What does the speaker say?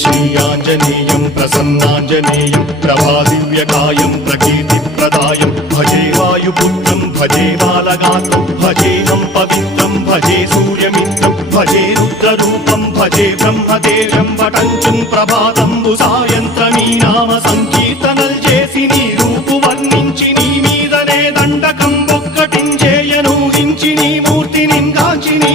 శ్రీయాంజనేయం ప్రసన్నాంజనేయం ప్రభాదివ్యకాయం ప్రకీర్తిప్రదాయం భజే వాయుపుత్రం భజే బాలగాత్రం భజేహం పవిత్రం భజే సూర్యమిత్రం భజే రుద్రరూపం భజే బ్రహ్మదేవం పటంచుం ప్రభాతంబు సాయంత్రమీ నామ సంకీర్తనల్ చేసి నీ రూపు వర్ణించి నీ మీదనే దండకం ఒక్కటించేయను హించి నీ మూర్తి నిందాచి నీ